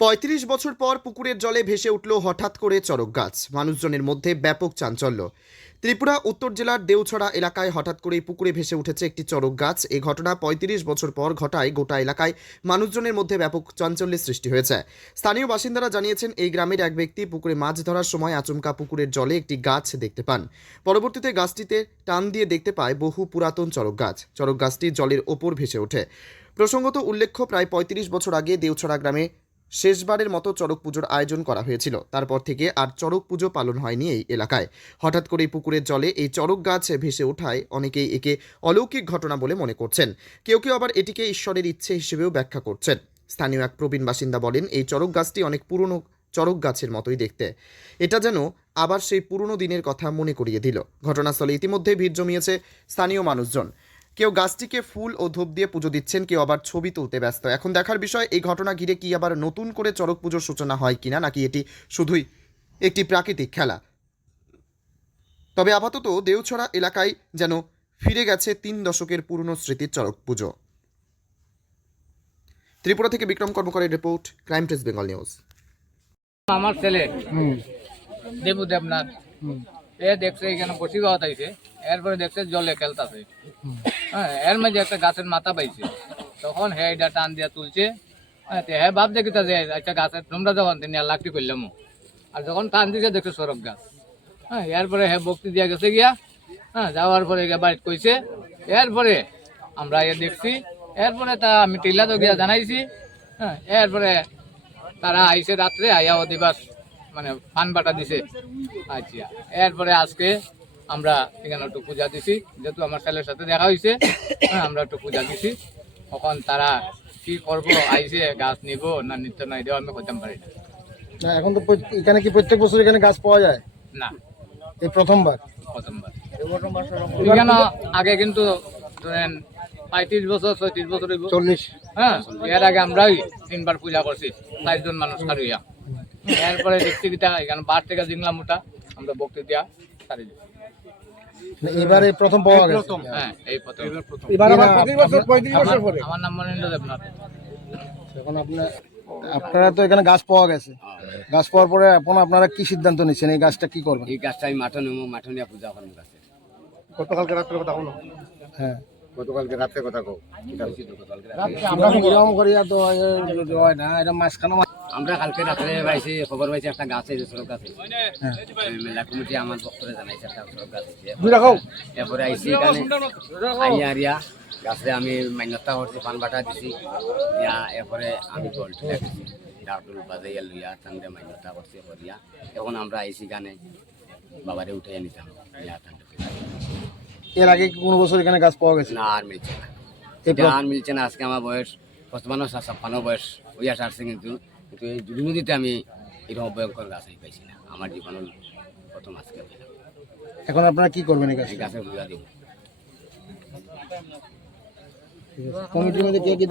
পঁয়ত্রিশ বছর পর পুকুরের জলে ভেসে উঠল হঠাৎ করে চড়ক গাছ। মানুষজনের মধ্যে ব্যাপক চাঞ্চল্য। ত্রিপুরা, উত্তর জেলার দেওছড়া এলাকায় হঠাৎ করেই পুকুরে ভেসে উঠেছে একটি চড়ক গাছ। এই ঘটনা পঁয়ত্রিশ বছর পর ঘটায় গোটা এলাকায়। মানুষজনের মধ্যে ব্যাপক চাঞ্চল্যের সৃষ্টি হয়েছে। স্থানীয় বাসিন্দারা জানিয়েছেন, এই গ্রামের এক ব্যক্তি পুকুরে মাছ ধরার সময় আচমকা পুকুরের জলে একটি গাছ দেখতে পান। পরবর্তীতে গাছটিতে টান দিয়ে দেখতে পায় বহু পুরাতন চড়ক গাছ। চড়ক গাছটি জলের ওপর ভেসে ওঠে। প্রসঙ্গত উল্লেখ্য, প্রায় পঁয়ত্রিশ বছর আগে দেওছড়া গ্রামে শেষবারের মতো চড়ক পুজোর আয়োজন করা হয়েছিল। তারপর থেকে আর চড়ক পুজো পালন হয়নি এই এলাকায়। হঠাৎ করে পুকুরের জলে এই চড়ক গাছ ভেসে ওঠায় অনেকেই একে অলৌকিক ঘটনা বলে মনে করছেন। কেউ কেউ আবার এটিকে ঈশ্বরের ইচ্ছে হিসেবেও ব্যাখ্যা করছেন। স্থানীয় এক প্রবীণ বাসিন্দা বলেন, এই চড়ক গাছটি অনেক পুরনো চড়ক গাছের মতোই দেখতে। এটা যেন আবার সেই পুরনো দিনের কথা মনে করিয়ে দিল। ঘটনাস্থলে ইতিমধ্যে ভিড় জমিয়েছে স্থানীয় মানুষজন। কেউ গাছটিকে ফুল ও ধূপ দিয়ে পুজো দিচ্ছেন কেউ আবার ছবি তুলতে ব্যস্ত। এখন দেখার বিষয় এই ঘটনা ঘিরে কি আবার নতুন করে চড়ক পুজোর সূচনা হয় কিনা নাকি এটি শুধুই একটি প্রাকৃতিক খেলা? তবে আপাতত দেওছড়া এলাকায় যেন ফিরে গেছে তিন দশকের পুরনো স্মৃতির চড়ক পুজো। ত্রিপুরা থেকে Bikram কর্মকারের report crime press Bengal news. আমার ছেলে দেবু দেবনাথ। এ দেখছে এখানে বসি গাওয়াত আইছে, এরপরে দেখছে জলে খেলতাছে। হ্যাঁ এর মাঝে একটা গাছের মাথা পাইছে। তখন হে এটা টান দিয়া তুলছে। হ্যাঁ হে ভাব দেখিতা যে আচ্ছা গাছের তোমরা যখন তিনি লাকটি করলাম আর যখন টান দিছে, দেখছে সরব গাছ। হ্যাঁ এরপরে হে বক্তি দিয়া গেছে গিয়া। হ্যাঁ যাওয়ার পরে গিয়া বাড়িতে কইছে, এরপরে আমরা এ দেখছি, এরপরে তা আমি টিলা তো গিয়া জানাইছি। হ্যাঁ এরপরে তারা আইসে রাত্রে, আইয়া অধিবাস মানে পান বাটা দিছে। আচ্ছা এরপরে আজকে আমরা এখানে একটু পূজা দিছি। যেহেতু আমার ছেলের সাথে দেখা হয়েছে হ্যাঁ, আমরা একটু পূজা দিছি। তখন তারা কি করব আইসে গাছ নিব না নিত্য নাই দেওয়া আমি করতে পারি না। না এখন তো এখানে কি প্রত্যেক বছর এখানে গাছ পাওয়া যায়? না। এই প্রথমবার? প্রথমবার। এখানে আগে কিন্তু ধরেন পঁয়ত্রিশ বছর ছয়ত্রিশ বছর চল্লিশ। হ্যাঁ এর আগে আমরাই তিনবার পূজা করছি চারজন মানুষ খারুইয়া এরপরে এখানে বার থেকে মোটা আমরা বক্তি দিয়া সারি মানে এবারে প্রথম পাওয়া গেছে হ্যাঁ এই প্রথম এবার আবার প্রতি বছর পঁয়ত্রিশ বছর পরে আমার নাম দেবনাথ এখন আপনার আপনারা তো এখানে গাছ পাওয়া গেছে গাছ পাওয়ার পরে এখন আপনারা কি সিদ্ধান্ত নিচ্ছেন এই গাছটা কি করবেন এই গাছটা আমি মাঠে নেব মাঠে নিয়ে পূজা করব গাছে গতকালকে রাত্রে কথা হলো হ্যাঁ গতকালকে রাত্রে কথা কো আমরা এরকম করিয়া তো হয় না এটা মাঝখানে আমরা কালকে রাত্রে পাইছি খবর পাইছি একটা গাছ আছে সড়ক গাছ আছে। হ্যাঁ। মেলা কমিটি আমার বক্তরে জানাইছে একটা সড়ক গাছ আছে। এরপরে আইসি এখানে আইয়া আরিয়া গাছে আমি মান্যতা করছি পান বাটা দিছি। দিয়া এরপরে আমি জল ঠেলে দিছি। ডাউটুল বাজাইয়া লইয়া তান্ডে মান্যতা করছি করিয়া। এখন আমরা আইসি গানে বাবারে উঠাইয়া নিতাম ইয়া তান্ডে এর আগে কোনো বছর এখানে গাছ পাওয়া গেছে? না আর মিলছে না। আর মিলছে না আজকে আমার বয়স পঁচপান্ন ছাপ্পান্ন বয়স ওই আসা আসছে কিন্তু কিন্তু এই দুর্নীতিতে নদীতে আমি এরকম ভয়ঙ্কর গাছ আমি পাইছি না। আমার জীবনের প্রথম আজকে পেলাম এখন আপনারা কি করবেন এই গাছ? গাছের পূজা দিব। কমিটির মধ্যে কে কি